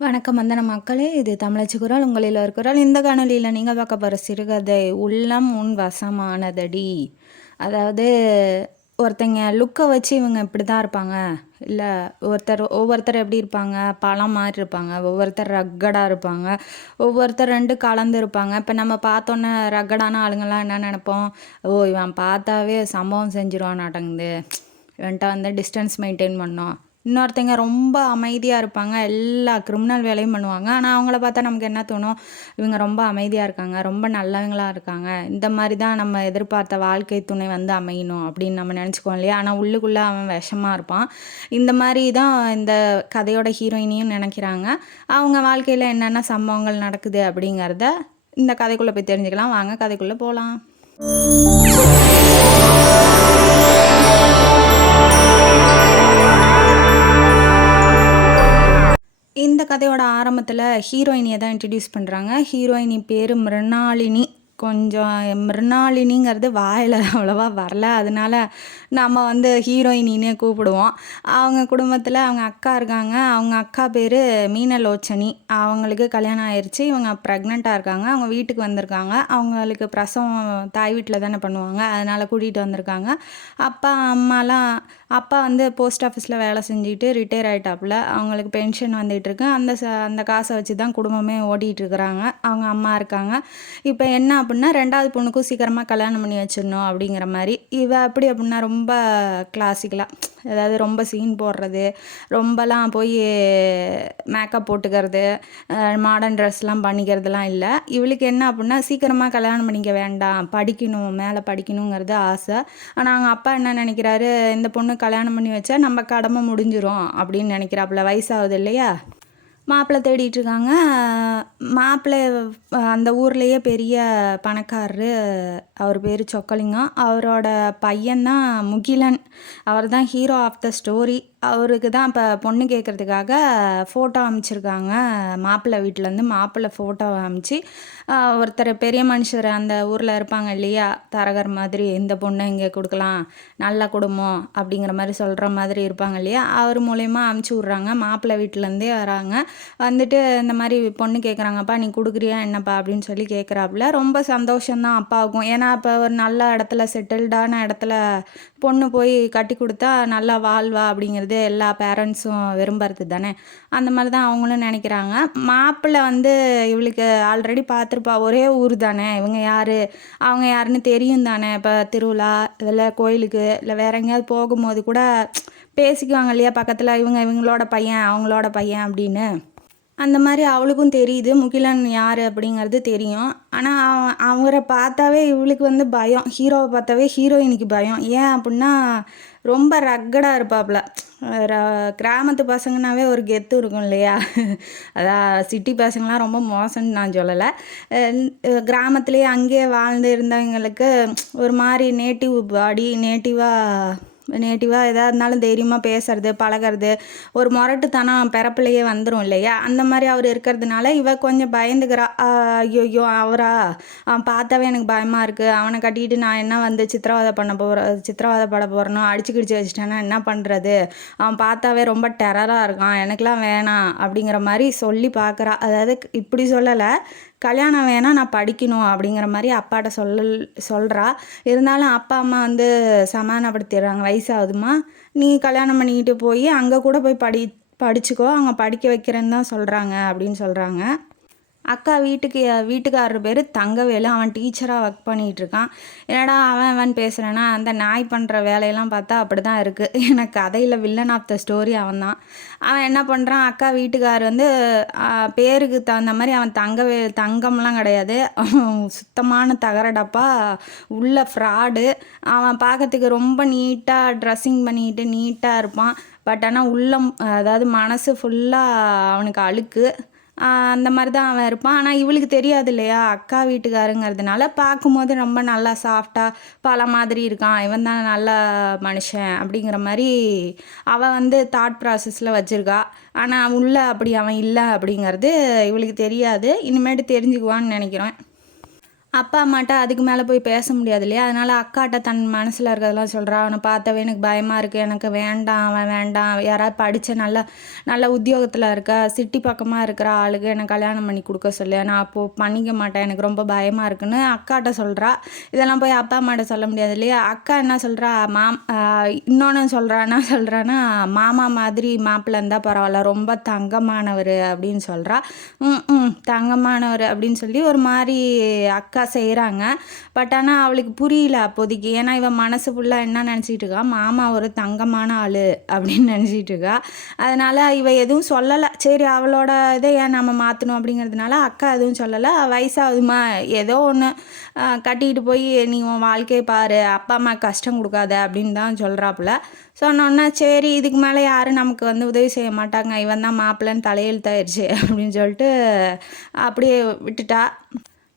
வணக்கம் வந்தன மக்களே! இது தமிழச்சி குரல். உங்களில் ஒரு குரல். இந்த காணொலியில நீங்க பார்க்க போற சிறுகதை "உள்ளம் உன் வசமானதடி". அதாவது ஒருத்தங்க லுக்க வச்சு இவங்க இப்படி தான் இருப்பாங்க. இல்ல ஒவ்வொருத்தர் எப்படி இருப்பாங்க? பழம் மாரி இருப்பாங்க. ஒவ்வொருத்தர் ரக்கடா இருப்பாங்க. ஒவ்வொருத்தர் 2 கலந்து இருப்பாங்க. இப்ப நம்ம பார்த்தோன்னே ரக்கடான ஆளுங்கலாம் என்ன நெனைப்போம்? "ஓ! இவன் பார்த்தாவே சம்பவம் செஞ்சுருவானாட்டங்குது. இவன்ட்ட வந்து டிஸ்டன்ஸ் மெயின்டெயின் பண்ணணும்." இன்னொருத்தங்க ரொம்ப அமைதியாக இருப்பாங்க. எல்லா கிரிமினல் வேலையும் பண்ணுவாங்க. ஆனால் அவங்கள பார்த்தா நமக்கு என்ன தோணும்? இவங்க ரொம்ப அமைதியாக இருக்காங்க. ரொம்ப நல்லவங்களா இருக்காங்க. இந்த மாதிரி தான் நம்ம எதிர்பார்த்த வாழ்க்கை துணை வந்து அமையணும் அப்படின்னு நம்ம நினச்சிக்குவோம் இல்லையா? ஆனால் உள்ளுக்குள்ளே அவன் விஷமா இருப்பான். இந்த மாதிரி தான் இந்த கதையோட ஹீரோயினியும் நினைக்கிறாங்க. அவங்க வாழ்க்கையில் என்னென்ன சம்பவங்கள் நடக்குது அப்படிங்கிறத இந்த கதைக்குள்ளே போய் தெரிஞ்சுக்கலாம். வாங்க கதைக்குள்ளே போகலாம். இந்த கதையோட ஆரம்பத்தில் ஹீரோயினியை தான் இன்ட்ரடியூஸ் பண்ணுறாங்க. ஹீரோயினி பேர் மிருணாளினி. கொஞ்சம் மிருணாளினிங்கிறது வாயில் அவ்வளோவா வரல. அதனால நம்ம வந்து ஹீரோயினின்னே கூப்பிடுவோம். அவங்க குடும்பத்தில் அவங்க அக்கா இருக்காங்க. அவங்க அக்கா பேர் மீனலோச்சனி. அவங்களுக்கு கல்யாணம் ஆயிடுச்சு. இவங்க ப்ரெக்னெண்ட்டாக இருக்காங்க. அவங்க வீட்டுக்கு வந்திருக்காங்க. அவங்களுக்கு பிரசவம் தாய் வீட்டில் தானே பண்ணுவாங்க. அதனால் கூட்டிகிட்டு வந்திருக்காங்க. அப்பா அம்மாலாம் அப்பா வந்து போஸ்ட் ஆஃபீஸில் வேலை செஞ்சுட்டு ரிட்டையர் ஆகிட்டாப்புல. அவங்களுக்கு பென்ஷன் வந்துகிட்ருக்கு. அந்த காசை வச்சு தான் குடும்பமே ஓட்டிகிட்ருக்குறாங்க. அவங்க அம்மா இருக்காங்க. இப்போ என்ன அப்படின்னா 2வது பொண்ணுக்கும் சீக்கிரமாக கல்யாணம் பண்ணி வச்சிடணும் அப்படிங்கிற மாதிரி. அப்படி அப்படின்னா ரொம்ப கிளாசிக்கலாக, அதாவது ரொம்ப சீன் போடுறது, ரொம்பலாம் போய் மேக்கப் போட்டுக்கிறது, மாடர்ன் ட்ரெஸ்லாம் பண்ணிக்கிறதுலாம் இல்லை. இவளுக்கு என்ன அப்படின்னா சீக்கிரமாக கல்யாணம் பண்ணிக்க வேண்டாம், படிக்கணும், மேலே படிக்கணுங்கிறது ஆசை. ஆனால் அவங்க அப்பா என்ன நினைக்கிறாரு, இந்த பொண்ணு கல்யாணம் பண்ணி வச்சா நம்ம கடமை முடிஞ்சிரும் அப்படின்னு நினைக்கிறாப்புல. வயசாகுது இல்லையா? மாப்பிள்ளை தேடிட்டுருக்காங்க. மாப்பிள்ளை அந்த ஊர்லேயே பெரிய பணக்காரரு. அவர் பேர் சொக்கலிங்கம். அவரோட பையன்தான் முகிலன். அவர் தான் ஹீரோ ஆஃப் த ஸ்டோரி. அவருக்கு தான் இப்போ பொண்ணு கேட்குறதுக்காக ஃபோட்டோ அனுப்பிச்சிருக்காங்க. மாப்பிள்ளை வீட்டிலேருந்து மாப்பிள்ளை ஃபோட்டோ அனுப்பிச்சி ஒருத்தர் பெரிய மனுஷர் அந்த ஊரில் இருப்பாங்க இல்லையா, தரகர் மாதிரி, இந்த பொண்ணை இங்கே கொடுக்கலாம், நல்ல குடும்பம் அப்படிங்கிற மாதிரி சொல்கிற மாதிரி இருப்பாங்க இல்லையா, அவர் மூலயமா அனுப்பிச்சி விட்றாங்க. மாப்பிள்ளை வீட்டிலேருந்தே வராங்க. வந்துட்டு இந்த மாதிரி பொண்ணு கேட்குறாங்கப்பா, நீ கொடுக்குறியா என்னப்பா அப்படின்னு சொல்லி கேட்குறாப்புல. ரொம்ப சந்தோஷம்தான் அப்பாவுக்கும். ஏன்னா இப்போ ஒரு நல்ல இடத்துல செட்டில்டான இடத்துல பொண்ணு போய் கட்டி கொடுத்தா நல்லா வாழ்வா அப்படிங்கிறது எல்லா பேரண்ட்ஸும் விரும்புறது தானே. அந்த மாதிரி தான் அவங்களும் நினைக்கிறாங்க. மாப்பிள்ளை வந்து இவளுக்கு ஆல்ரெடி பார்த்துருப்பா. ஒரே ஊர் தானே, இவங்க யார் அவங்க யாருன்னு தெரியும் தானே. இப்போ திருவிழா இல்லை கோயிலுக்கு இல்லை வேற எங்கேயாவது போகும்போது கூட பேசிக்குவாங்க இல்லையா பக்கத்தில், இவங்களோட பையன் அவங்களோட பையன் அப்படின்னு. அந்த மாதிரி அவளுக்கும் தெரியுது முகிலன் யார் அப்படிங்கிறது தெரியும். ஆனால் அவரை பார்த்தாவே இவளுக்கு வந்து பயம். ஹீரோவை பார்த்தாவே ஹீரோயினுக்கு பயம். ஏன் அப்படின்னா ரொம்ப ரக்கடாக இருப்பாப்புல. கிராமத்து பசங்கனாவே ஒரு கெத்து இருக்கும் இல்லையா. அதான் சிட்டி பசங்களாம் ரொம்ப மோசம்னு நான் சொல்லலை. கிராமத்துலேயே அங்கேயே வாழ்ந்து இருந்தவங்களுக்கு ஒரு மாதிரி நேட்டிவ் பாடி, நேட்டிவாக எதாக இருந்தாலும் தைரியமாக பேசுறது, பழகிறது, ஒரு முரட்டுத்தனம் பிறப்புலையே வந்துடும் இல்லையா. அந்த மாதிரி அவர் இருக்கிறதுனால இவ கொஞ்சம் பயந்துக்கிறா. ஐயோ அவரா, அவன் பார்த்தாவே எனக்கு பயமாக இருக்குது, அவனை கட்டிக்கிட்டு நான் என்ன வந்து சித்திரவதைப்பட போகிறனோ, அடிச்சு கிடிச்சு வச்சிட்டேன்னா என்ன பண்ணுறது, அவன் பார்த்தாவே ரொம்ப டெரராக இருக்கான், எனக்கெலாம் வேணாம் அப்படிங்கிற மாதிரி சொல்லி பார்க்குறா. அதாவது இப்படி சொல்லலை, கல்யாணம் வேணாம், நான் படிக்கணும் அப்படிங்கிற மாதிரி அப்பாட்ட சொல்கிறா. இருந்தாலும் அப்பா அம்மா வந்து சமாதானப்படுத்திடுறாங்க. வயசாகுதுமா, நீ கல்யாணம் பண்ணிக்கிட்டு போய் அங்கே கூட போய் படிச்சுக்கோ, அவங்க படிக்க வைக்கிறேன்னு தான் சொல்கிறாங்க அப்படின்னு சொல்கிறாங்க. அக்கா வீட்டுக்காரர் பேர் தங்கவேலு. அவன் டீச்சராக ஒர்க் பண்ணிகிட்ருக்கான். என்னடா அவன் பேசுகிறேன்னா, அந்த நாய் பண்ணுற வேலையெல்லாம் பார்த்தா அப்படி தான் இருக்குது. எனக்கு கதையில் வில்லன் ஆஃப் த ஸ்டோரி அவன் தான். அவன் என்ன பண்ணுறான், அக்கா வீட்டுக்கார் வந்து பேருக்கு தகுந்த மாதிரி அவன் தங்கம்லாம் கிடையாது, சுத்தமான தகரடப்பா, உள்ள ஃப்ராடு. அவன் பார்க்கறதுக்கு ரொம்ப நீட்டாக ட்ரெஸ்ஸிங் பண்ணிக்கிட்டு நீட்டாக இருப்பான். பட் ஆனால் உள்ளம், அதாவது மனசு ஃபுல்லாக அவனுக்கு அழுக்கு. அந்த மாதிரி தான் அவன் இருப்பான். ஆனால் இவளுக்கு தெரியாது இல்லையா, அக்கா வீட்டுக்காருங்கிறதுனால பார்க்கும்போது ரொம்ப நல்லா சாஃப்டாக பல மாதிரி இருக்கான், இவன் தான் நல்ல மனுஷன் அப்படிங்கிற மாதிரி அவள் வந்து தாட் ப்ராசஸில் வச்சுருக்கா. ஆனால் உள்ள அப்படி அவன் இல்லை அப்படிங்கிறது இவளுக்கு தெரியாது. இனிமேட்டு தெரிஞ்சுக்குவான்னு நினைக்கிறேன். அப்பா அம்மாட்ட அதுக்கு மேலே போய் பேச முடியாது இல்லையா? அதனால் அக்காட்ட தன் மனசில் இருக்கிறதெல்லாம் சொல்கிறா. அவனை பார்த்தாவே எனக்கு பயமாக இருக்குது, எனக்கு வேண்டாம், அவன் வேண்டாம், யாராவது படித்த நல்ல நல்ல உத்தியோகத்தில் இருக்க சிட்டி பக்கமாக இருக்கிற ஆளுக்கு எனக்கு கல்யாணம் பண்ணி கொடுக்க சொல்லு, நான் அப்போது பண்ணிக்க மாட்டேன், எனக்கு ரொம்ப பயமாக இருக்குன்னு அக்காட்ட சொல்கிறா. இதெல்லாம் போய் அப்பா அம்மாட்ட சொல்ல முடியாது இல்லையா? அக்கா என்ன சொல்கிறா, இன்னொன்று சொல்கிறா, என்ன சொல்கிறான்னா, மாமா மாதிரி மாப்பிள்ளை இருந்தால் பரவாயில்ல, ரொம்ப தங்கமானவர் அப்படின்னு சொல்கிறா. தங்கமானவர் அப்படின்னு சொல்லி ஒரு மாதிரி அக்கா செய்கிறாங்க. பட் ஆனால் அவளுக்கு புரியல அப்போதைக்கு. ஏன்னா இவன் மனசு ஃபுல்லாக என்ன நினச்சிட்டு இருக்கா, மாமா ஒரு தங்கமான ஆள் அப்படின்னு நினச்சிட்டு இருக்கா. அதனால் இவ எதுவும் சொல்லலை. சரி, அவளோட இதை ஏன் நம்ம மாற்றணும் அப்படிங்கிறதுனால அக்கா எதுவும் சொல்லலை. வயசாகுதுமா, ஏதோ ஒன்று கட்டிக்கிட்டு போய் நீ உன் வாழ்க்கையை பாரு, அப்பா அம்மா கஷ்டம் கொடுக்காத அப்படின்னு தான் சொல்கிறாப்புல. சொன்னோன்னா சரி, இதுக்கு மேலே யாரும் நமக்கு உதவி செய்ய மாட்டாங்க, இவன் தான் மாப்பிள்ளைன்னு தலையெழுத்தாயிருச்சு அப்படின்னு சொல்லிட்டு அப்படியே விட்டுட்டா.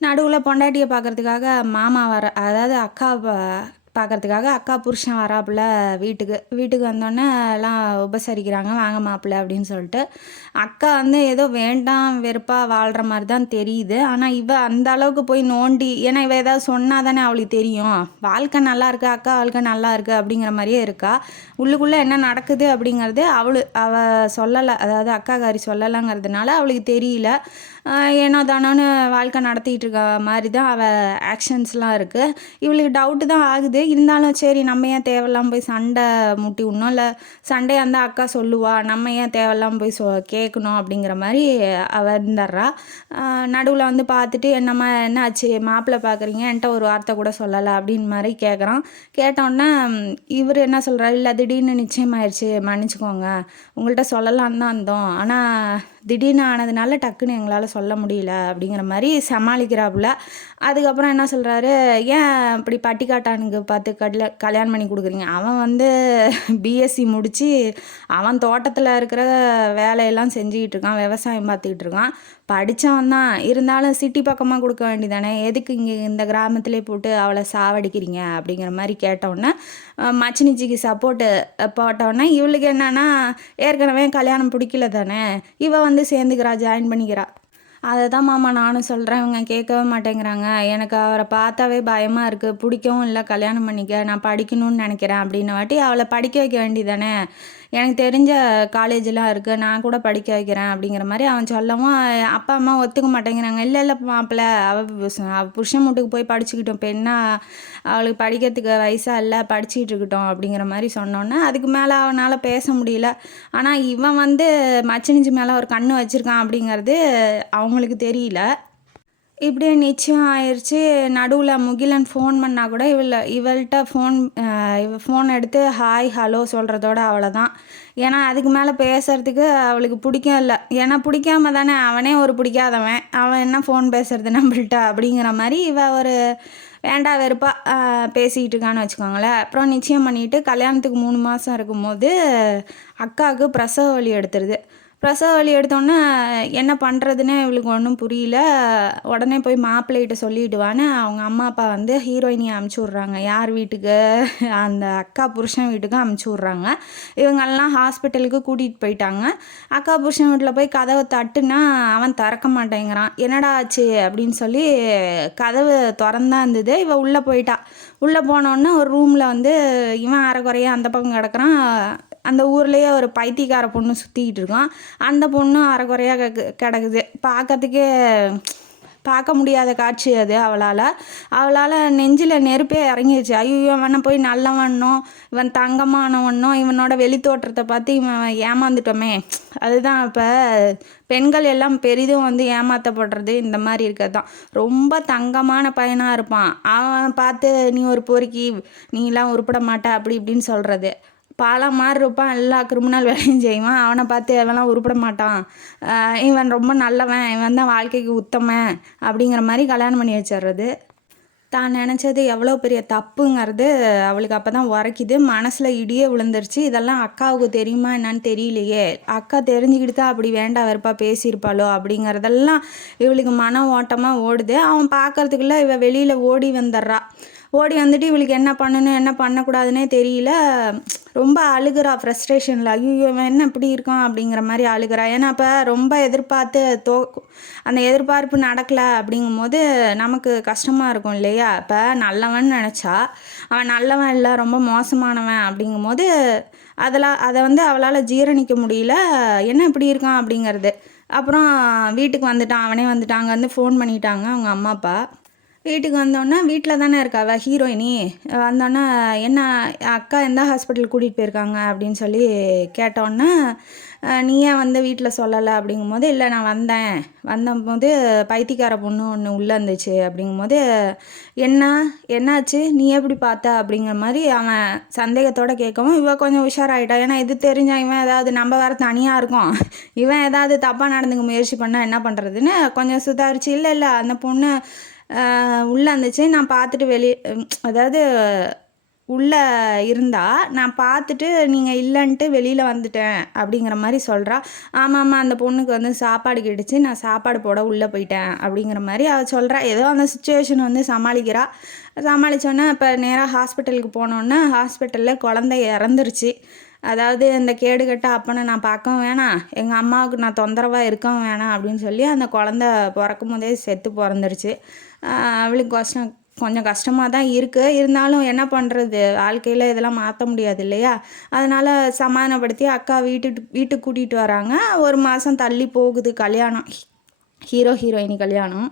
நடுவில் பொண்டாட்டியை பார்க்குறதுக்காக மாமா அதாவது அக்கா பார்க்குறதுக்காக அக்கா புருஷன் வராப்புல வீட்டுக்கு வந்தோடனே எல்லாம் உபசரிக்கிறாங்க, வாங்க மாப்பிள்ளை அப்படின்னு சொல்லிட்டு. அக்கா ஏதோ வேண்டாம் வெறுப்பாக வாழ்கிற மாதிரி தான் தெரியுது. ஆனால் இவ அந்த அளவுக்கு போய் நோண்டி, ஏன்னா இவ ஏதாவது சொன்னால் தானே அவளுக்கு தெரியும், வாழ்க்கை நல்லா இருக்கு, அக்கா வாழ்க்கை நல்லா இருக்குது அப்படிங்கிற மாதிரியே இருக்கா. உள்ளுக்குள்ளே என்ன நடக்குது அப்படிங்கிறது அவள் சொல்லலை, அதாவது அக்காக்காரி சொல்லலைங்கிறதுனால அவளுக்கு தெரியல. ஏனோ தானோன்னு வாழ்க்கை நடத்திட்டு இருக்க மாதிரி தான் அவள் ஆக்ஷன்ஸ்லாம் இருக்குது. இவளுக்கு டவுட்டு தான் ஆகுது. இருந்தாலும் சரி, நம்ம ஏன் தேவையில்லாமல் போய் சண்டை முட்டி விடணும், இல்லை சண்டையாக இருந்தால் அக்கா சொல்லுவா, நம்ம ஏன் தேவையில்லாமல் போய் கேட்கணும் அப்படிங்கிற மாதிரி அவள் இருந்துடுறா. நடுவில் பார்த்துட்டு என்னம்மா என்ன ஆச்சு, மாப்பிள்ளை பார்க்குறீங்க, என்கிட்ட ஒரு வார்த்தை கூட சொல்லலை அப்படின்னு மாதிரி கேட்குறான். கேட்டோன்னே இவர் என்ன சொல்கிறார், இல்லை திடீர்னு நிச்சயமாயிருச்சு, மன்னிச்சுக்கோங்க, உங்கள்கிட்ட சொல்லலான்னு தான் இருந்தோம், ஆனால் திடீர்னு ஆனதுனால டக்குன்னு எங்களால் சொல்ல முடியல அப்படிங்கிற மாதிரி சமாளிக்கிறாப்புல. அதுக்கப்புறம் என்ன சொல்கிறாரு, ஏன் இப்படி பட்டிக்காட்டானுக்கு பார்த்து கல்யாணம் பண்ணி கொடுக்குறீங்க, அவன் பிஎஸ்சி முடித்து அவன் தோட்டத்தில் இருக்கிற வேலையெல்லாம் செஞ்சுக்கிட்டு இருக்கான், விவசாயம் பார்த்துக்கிட்டு இருக்கான், படித்தவன் தான், இருந்தாலும் சிட்டி பக்கமாக கொடுக்க வேண்டியதானே, எதுக்கு இங்கே இந்த கிராமத்திலே போட்டு அவளை சாவடிக்கிறீங்க அப்படிங்கிற மாதிரி கேட்டோன்னே மச்சினிச்சிக்கு சப்போர்ட்டு போட்டோன்னே இவளுக்கு என்னன்னா, ஏற்கனவே கல்யாணம் பிடிக்கல தானே, இவ சேர்ந்துக்கிறா, ஜாயின் பண்ணிக்கிறா. அதை தான் மாமா நானும் சொல்கிறேன், இவங்க கேட்கவே மாட்டேங்கிறாங்க, எனக்கு அவரை பார்த்தாவே பயமாக இருக்குது, பிடிக்கவும் இல்லை, கல்யாணம் பண்ணிக்க, நான் படிக்கணும்னு நினைக்கிறேன் அப்படின்னு வாட்டி அவளை படிக்க வைக்க வேண்டியதானே, எனக்கு தெரிஞ்ச காலேஜெலாம் இருக்குது, நான் கூட படிக்க வைக்கிறேன் அப்படிங்கிற மாதிரி அவன் சொல்லவும் அப்பா அம்மா ஒத்துக்க மாட்டேங்கிறாங்க. இல்லை மாப்பிள்ளை, அவள் புருஷன் வீட்டுக்கு போய் படிச்சுக்கிட்டோம், இப்போ என்ன அவளுக்கு படிக்கிறதுக்கு வயசாக இல்லை, படிச்சுக்கிட்டு இருக்கட்டும் அப்படிங்கிற மாதிரி சொன்னோன்னே அதுக்கு மேலே அவனால் பேச முடியல. ஆனால் இவன் மச்சினிச்சு மேலே ஒரு கண்ணு வச்சுருக்கான் அப்படிங்கிறது அவங்களுக்கு தெரியல. இப்படியே நிச்சயம் ஆயிடுச்சு. நடுவில் முகிலன் ஃபோன் பண்ணால் கூட இவள்கிட்ட ஃபோன் எடுத்து ஹாய் ஹலோ சொல்கிறதோட அவ்வளோதான். ஏன்னா அதுக்கு மேலே பேசுகிறதுக்கு அவளுக்கு பிடிக்கும் இல்லை, ஏன்னா பிடிக்காம தானே, அவனே ஒரு பிடிக்காதவன், அவன் என்ன ஃபோன் பேசுறது நம்மள்கிட்ட அப்படிங்கிற மாதிரி ஒரு வேண்டா வெறுப்பாக பேசிக்கிட்டு இருக்கான்னு வச்சுக்கோங்களேன். அப்புறம் நிச்சயம் பண்ணிவிட்டு கல்யாணத்துக்கு 3 மாதம் இருக்கும்போது அக்காவுக்கு பிரசவ வலி எடுத்துருது. பிரசவ வலி எடுத்தோன்னே என்ன பண்ணுறதுன்னு இவளுக்கு ஒன்றும் புரியல. உடனே போய் மாப்பிள்ளைகிட்ட சொல்லிவிடுவான்னு அவங்க அம்மா அப்பா ஹீரோயினியை அமுச்சு விட்றாங்க. யார் வீட்டுக்கு, அந்த அக்கா புருஷன் வீட்டுக்கு அமுச்சு விட்றாங்க. இவங்கெல்லாம் ஹாஸ்பிட்டலுக்கு கூட்டிகிட்டு போயிட்டாங்க. அக்கா புருஷன் வீட்டில் போய் கதவை தட்டுனா அவன் திறக்க மாட்டேங்கிறான். என்னடா ஆச்சு அப்படின்னு சொல்லி கதவு திறந்தா இருந்தது. இவள் உள்ளே போயிட்டா. உள்ளே போனோடனே ஒரு ரூமில் இவன் அரைக்குறையாக அந்த பக்கம் கிடக்குறான். அந்த ஊர்லேயே ஒரு பைத்தியக்கார பொண்ணு சுற்றிக்கிட்டு இருக்கான். அந்த பொண்ணு அரைக்குறையாக கிடக்குது. பார்க்க முடியாத காட்சி அது. அவளால் நெஞ்சில் நெருப்பே இறங்கிடுச்சு. ஐயோ, இவனை போய் நல்லவண்ணோ, இவன் தங்கமானவண்ணோ, இவனோட வெளித்தோற்றத்தை பார்த்து இவன் ஏமாந்துட்டோமே. அதுதான் இப்போ பெண்கள் எல்லாம் பெரிதும் ஏமாற்றப்படுறது இந்த மாதிரி இருக்கிறது தான். ரொம்ப தங்கமான பையனாக இருப்பான், அவன் பார்த்து நீ ஒரு பொறுக்கி, நீலாம் உருப்பட மாட்ட அப்படி இப்படின்னு சொல்கிறது. பாலா மாதிரி இருப்பான், எல்லா கிரிமினல் வேலையும் செய்வான், அவனை பார்த்து இவெல்லாம் உருப்பட மாட்டான், இவன் ரொம்ப நல்லவன், இவன் தான் வாழ்க்கைக்கு உத்தமன் அப்படிங்கிற மாதிரி கல்யாணம் பண்ணி வச்சிடுறது. தான் நினச்சது எவ்வளோ பெரிய தப்புங்கிறது அவளுக்கு அப்போ தான் உரைக்குது. மனசில் இடியே விழுந்துருச்சு. இதெல்லாம் அக்காவுக்கு தெரியுமா என்னான்னு தெரியலையே, அக்கா தெரிஞ்சுக்கிட்டு தான் அப்படி வேண்டா வெறுப்பா பேசியிருப்பாளோ அப்படிங்கிறதெல்லாம் இவளுக்கு மன ஓட்டமாக ஓடுது. அவன் பார்க்கறதுக்குள்ளே இவள் வெளியில் ஓடி வந்துடுறா. ஓடி வந்துட்டு இவளுக்கு என்ன பண்ணணும் என்ன பண்ணக்கூடாதுன்னே தெரியல. ரொம்ப அழுகுறா ஃப்ரஸ்ட்ரேஷனில். ஐயோ இவன் என்ன இப்படி இருக்கான் அப்படிங்கிற மாதிரி அழுகுறா. ஏன்னா அப்போ ரொம்ப எதிர்பார்த்து அந்த எதிர்பார்ப்பு நடக்கலை அப்படிங்கும்போது நமக்கு கஷ்டமாக இருக்கும் இல்லையா. இப்போ நல்லவன் நினச்சா அவன் நல்லவன் இல்லை ரொம்ப மோசமானவன் அப்படிங்கும்போது அதை வந்து அவளால் ஜீரணிக்க முடியல, என்ன இப்படி இருக்கான் அப்படிங்கிறது. அப்புறம் வீட்டுக்கு வந்துட்டான், அவனே வந்துட்டான். அங்கே வந்து ஃபோன் பண்ணிட்டாங்க அவங்க அம்மா அப்பா. வீட்டுக்கு வந்தோடனே வீட்டில் தானே இருக்கா அவள் ஹீரோயினி. வந்தோடனே என்ன அக்கா எந்த ஹாஸ்பிட்டல் கூட்டிகிட்டு போயிருக்காங்க அப்படின்னு சொல்லி கேட்டோன்னே, நீ ஏன் வந்து வீட்டில் சொல்லலை அப்படிங்கும்போது, இல்லை நான் வந்தபோது பைத்தியக்கார பொண்ணு ஒன்று உள்ளே இருந்துச்சு அப்படிங்கும்போது, என்னாச்சு நீ எப்படி பார்த்த அப்படிங்கிற மாதிரி அவன் சந்தேகத்தோடு கேட்கவும் இவன் கொஞ்சம் உஷாராயிட்டா. ஏன்னா இது தெரிஞ்சா இவன் ஏதாவது நம்ம வேறு தனியாக இருக்கோம், இவன் ஏதாவது தப்பாக நடந்துக்க முயற்சி பண்ணால் என்ன பண்ணுறதுன்னு கொஞ்சம் சுதாரிச்சு, இல்லை அந்த பொண்ணு உள்ளே இருந்துச்சு, நான் பார்த்துட்டு அதாவது உள்ளே இருந்தா நான் பார்த்துட்டு நீங்கள் இல்லைன்ட்டு வெளியில் வந்துட்டேன் அப்படிங்கிற மாதிரி சொல்கிறா. ஆமாம் அந்த பொண்ணுக்கு வந்து சாப்பாடு கிடச்சி நான் சாப்பாடு போட உள்ளே போயிட்டேன் அப்படிங்கிற மாதிரி அவள் சொல்கிறா. ஏதோ அந்த சுச்சுவேஷன் வந்து சமாளித்தோன்னே இப்போ நேராக ஹாஸ்பிட்டலுக்கு போனோன்னே ஹாஸ்பிட்டலில் குழந்தை இறந்துருச்சு. அதாவது இந்த கேடுகட்ட அப்பனை நான் பார்க்கவும் வேணாம், எங்கள் அம்மாவுக்கு நான் தொந்தரவாக இருக்கவும் வேணாம் அப்படின்னு சொல்லி அந்த குழந்த பிறக்கும் போதே செத்து பிறந்துருச்சு. அவளுக்கு கொஞ்சம் கஷ்டமாக தான் இருக்குது. இருந்தாலும் என்ன பண்ணுறது, வாழ்க்கையில் இதெல்லாம் மாற்ற முடியாது இல்லையா. அதனால் சமாதானப்படுத்தி அக்கா வீட்டுக்கு கூட்டிகிட்டு வராங்க. 1 மாதம் தள்ளி போகுது கல்யாணம், ஹீரோயினி கல்யாணம்.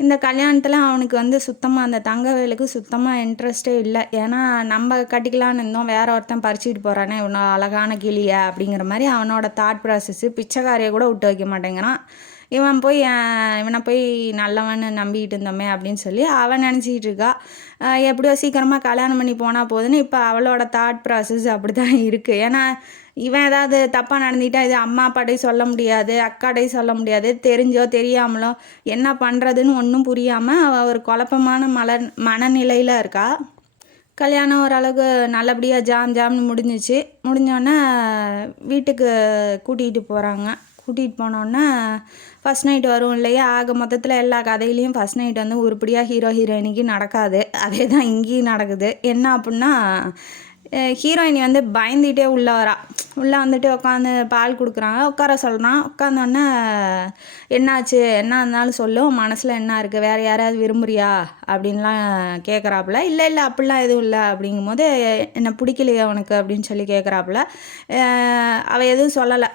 இந்த கல்யாணத்தில் அவனுக்கு வந்து சுத்தமாக அந்த தங்கவேலுக்கு சுத்தமாக இன்ட்ரெஸ்டே இல்லை. ஏன்னா நம்ம கட்டிக்கலான்னு இருந்தோம், வேற ஒருத்தன் பறிச்சுட்டு போகிறானே இவனோ அழகான கிளிய அப்படிங்கிற மாதிரி அவனோட தாட் ப்ராசஸ்ஸு. பிச்சைக்காரியை கூட விட்டு வைக்க மாட்டேங்கிறான். இவனை போய் நல்லவன்னு நம்பிக்கிட்டு இருந்தோமே அப்படின்னு சொல்லி அவன் நினச்சிக்கிட்டு இருக்கா. எப்படியோ சீக்கிரமாக கல்யாணம் பண்ணி போனால் போதுன்னு இப்போ அவளோட தாட் ப்ராசஸ் அப்படி தான் இருக்குது. ஏன்னா இவன் ஏதாவது தப்பாக நடந்துக்கிட்டா இது அம்மா அப்பாட்டையும் சொல்ல முடியாது, அக்காட்டையும் சொல்ல முடியாது, தெரிஞ்சோ தெரியாமலோ என்ன பண்ணுறதுன்னு ஒன்றும் புரியாமல் அவள் ஒரு குழப்பமான மனநிலையில் இருக்கா. கல்யாணம் ஓரளவுக்கு நல்லபடியாக ஜாம்னு முடிஞ்சோடனே வீட்டுக்கு கூட்டிகிட்டு போனோன்னே ஃபஸ்ட் நைட் வரும் இல்லையா. ஆக மொத்தத்தில் எல்லா கதையிலையும் ஃபஸ்ட் நைட் வந்து உருப்படியாக ஹீரோயினிக்கு நடக்காது. அதே தான் இங்கேயும் நடக்குது. என்ன அப்படின்னா, ஹீரோயினி வந்து பயந்துகிட்டே உள்ளே வந்துட்டு உட்காந்து பால் கொடுக்குறாங்க, உட்கார சொல்கிறான். உட்காந்தோடனே என்னாச்சு, என்ன இருந்தாலும் சொல்லும், மனசில் என்ன இருக்குது, வேறு யாராவது விரும்புறியா அப்படின்லாம் கேட்குறாப்புல. இல்லை அப்படிலாம் எதுவும் இல்லை அப்படிங்கும்போது, என்ன பிடிக்கலையா உனக்கு அப்படின்னு சொல்லி கேட்குறாப்புல. அவள் எதுவும் சொல்லலை,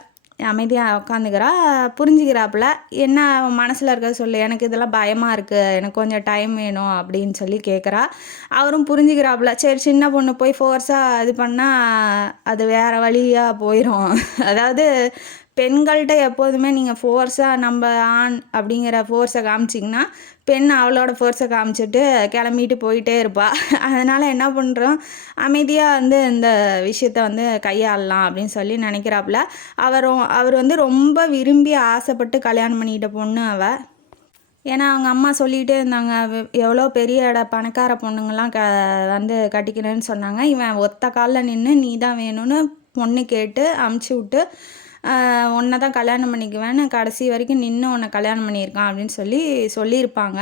அமைதியாக உட்காந்துக்கிறா. புரிஞ்சுக்கிறாப்புல, என்ன மனசில் இருக்க சொல்லு, எனக்கு இதெல்லாம் பயமாக இருக்குது, எனக்கு கொஞ்சம் டைம் வேணும் அப்படின்னு சொல்லி கேட்குறா. அவரும் புரிஞ்சுக்கிறாப்புல. சரி சின்ன பொண்ணு போய் ஃபோர்ஸாக இது பண்ணால் அது வேறு வழியாக போயிடும். அதாவது பெண்கள்கிட்ட எப்போதுமே நீங்கள் ஃபோர்ஸாக நம்ம ஆண் அப்படிங்கிற ஃபோர்ஸை காமிச்சிங்கன்னா பெண் அவளோட ஃபோர்ஸை காமிச்சிட்டு கிளம்பிட்டு போயிட்டே இருப்பாள். அதனால் என்ன பண்ணுறோம், அமைதியாக வந்து இந்த விஷயத்த வந்து கையாளலாம் அப்படின்னு சொல்லி நினைக்கிறாப்புல. அவர் வந்து ரொம்ப விரும்பி ஆசைப்பட்டு கல்யாணம் பண்ணிக்கிட்ட பொண்ணு அவள். ஏன்னா அவங்க அம்மா சொல்லிகிட்டே இருந்தாங்க, எவ்வளோ பெரிய பணக்கார பொண்ணுங்கள்லாம் வந்து கட்டிக்கிறேன்னு சொன்னாங்க. இவன் ஒத்த காலில் நின்று நீ தான் வேணும்னு பொண்ணு கேட்டு அமுச்சு விட்டு உன்னை தான் கல்யாணம் பண்ணிக்குவேன்னு கடைசி வரைக்கும் நின்று உன்னை கல்யாணம் பண்ணியிருக்கான் அப்படின்னு சொல்லியிருப்பாங்க.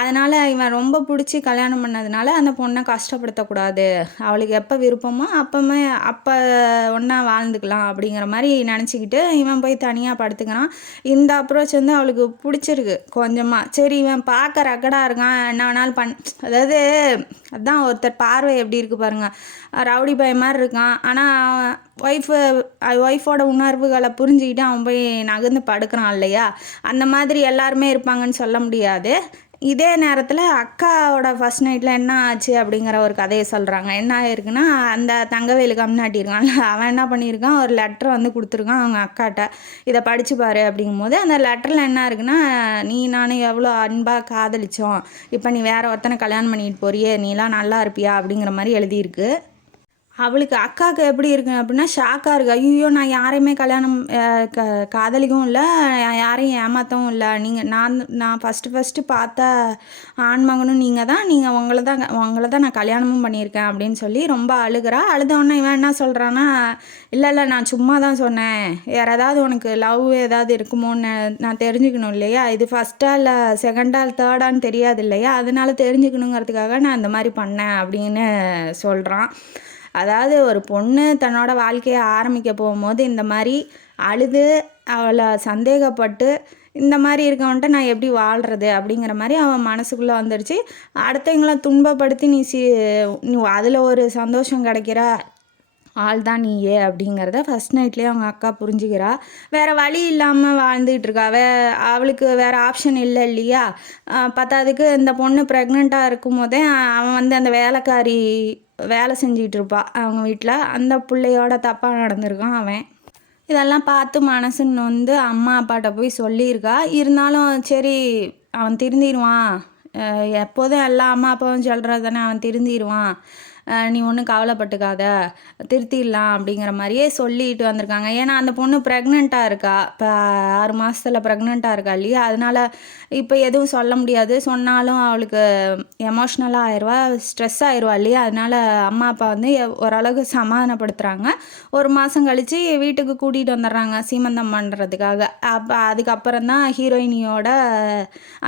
அதனால் இவன் ரொம்ப பிடிச்சி கல்யாணம் பண்ணதுனால அந்த பொண்ணை கஷ்டப்படுத்தக்கூடாது, அவளுக்கு எப்போ விருப்பமோ அப்போ ஒன்றா வாழ்ந்துக்கலாம் அப்படிங்கிற மாதிரி நினச்சிக்கிட்டு இவன் போய் தனியாக படுத்துக்கிறான். இந்த அப்ரோச் வந்து அவளுக்கு பிடிச்சிருக்கு கொஞ்சமாக. சரி இவன் பார்க்க ரக்கடாக இருக்கான், என்ன வேணாலும் அதாவது அதுதான் ஒருத்தர் பார்வை எப்படி இருக்குது பாருங்கள், ரவுடி பை மாதிரி இருக்கான். ஆனால் ஒய்ஃபோட உணர்வுகளை புரிஞ்சுக்கிட்டு அவன் போய் நகர்ந்து படுக்கிறான் இல்லையா. அந்த மாதிரி எல்லாருமே இருப்பாங்கன்னு சொல்ல முடியாது. இதே நேரத்தில் அக்காவோட ஃபஸ்ட் நைட்டில் என்ன ஆச்சு அப்படிங்கிற ஒரு கதையை சொல்கிறாங்க. என்ன ஆயிருக்குன்னா, அந்த தங்கவேலு கம்நாட்டி இருக்கான்ல, அவன் என்ன பண்ணியிருக்கான், ஒரு லெட்டர் வந்து கொடுத்துருக்கான் அவங்க அக்காட்ட, இதை படித்து பாரு அப்படிங்கும்போது அந்த லெட்டரில் என்ன இருக்குன்னா, நீ நானும் எவ்வளோ அன்பாக காதலிச்சோம், இப்போ நீ வேறு ஒருத்தனை கல்யாணம் பண்ணிட்டு போறியே, நீலாம் நல்லா இருப்பியா அப்படிங்கிற மாதிரி எழுதியிருக்கு. அவளுக்கு அக்காவுக்கு எப்படி இருக்கு அப்படின்னா ஷாக்காக இருக்கு. ஐயோ, நான் யாரையுமே கல்யாணம் காதலிக்கவும் இல்லை, யாரையும் ஏமாற்றவும் இல்லை. நான் ஃபஸ்ட்டு பார்த்த ஆண்மகனும் நீங்கள் தான், உங்களை தான் நான் கல்யாணமும் பண்ணியிருக்கேன் அப்படின்னு சொல்லி ரொம்ப அழுகிறா. அழுதவொடனே இவன் என்ன சொல்கிறான்னா, இல்லை நான் சும்மா தான் சொன்னேன், வேறு ஏதாவது உனக்கு லவ் ஏதாவது இருக்குமோன்னு நான் தெரிஞ்சுக்கணும் இல்லையா, இது ஃபஸ்ட்டா இல்லை செகண்டா தேர்டான்னு தெரியாது இல்லையா, அதனால தெரிஞ்சுக்கணுங்கிறதுக்காக நான் இந்த மாதிரி பண்ணேன் அப்படின்னு சொல்கிறான். அதாவது ஒரு பொண்ணு தன்னோட வாழ்க்கையை ஆரம்பிக்க போகும்போது இந்த மாதிரி அழுது அவளை சந்தேகப்பட்டு இந்த மாதிரி இருக்கவன்ட்ட நான் எப்படி வாழ்கிறது அப்படிங்கிற மாதிரி அவன் மனசுக்குள்ளே வந்துடுச்சு. அடுத்தவங்கள துன்பப்படுத்தி நீ அதில் ஒரு சந்தோஷம் கிடைக்கிற ஆள் தான் நீயே அப்படிங்கிறத ஃபஸ்ட் நைட்லேயே அவங்க அக்கா புரிஞ்சுக்கிறா. வேறு வழி இல்லாமல் வாழ்ந்துகிட்டு இருக்கா. அவளுக்கு வேறு ஆப்ஷன் இல்லை இல்லையா. பத்தாவதுக்கு இந்த பொண்ணு ப்ரெக்னெண்ட்டாக இருக்கும் போதே அவன் வந்து அந்த வேலைக்காரி வேலை செஞ்சிகிட்டு இருப்பா அவங்க வீட்டில். அந்த பிள்ளையோட தப்பாக நடந்திருக்கான் அவன். இதெல்லாம் பார்த்து மனசு நொந்து அம்மா அப்பாட்ட போய் சொல்லியிருக்கா. இருந்தாலும் சரி அவன் திருந்திடுவான், எப்போதும் எல்லா அம்மா அப்பாவும் சொல்கிறது தானே, அவன் திருந்திடுவான், நீ ஒன்றும் கவலைப்பட்டுக்காத, திருத்திடலாம் அப்படிங்கிற மாதிரியே சொல்லிட்டு வந்திருக்காங்க. ஏன்னா அந்த பொண்ணு ப்ரெக்னெண்ட்டாக இருக்கா, இப்போ 6 மாதத்தில் ப்ரெக்னெண்ட்டாக இருக்கா இல்லையா. அதனால் இப்போ எதுவும் சொல்ல முடியாது, சொன்னாலும் அவளுக்கு எமோஷ்னலாக ஆயிடுவா, ஸ்ட்ரெஸ் ஆயிடுவா இல்லையா. அதனால் அம்மா அப்பா வந்து ஓரளவுக்கு சமாதானப்படுத்துகிறாங்க. 1 மாதம் கழித்து வீட்டுக்கு கூட்டிகிட்டு வந்துடுறாங்க சீமந்தம் பண்ணுறதுக்காக. அதுக்கப்புறம் தான் ஹீரோயினியோட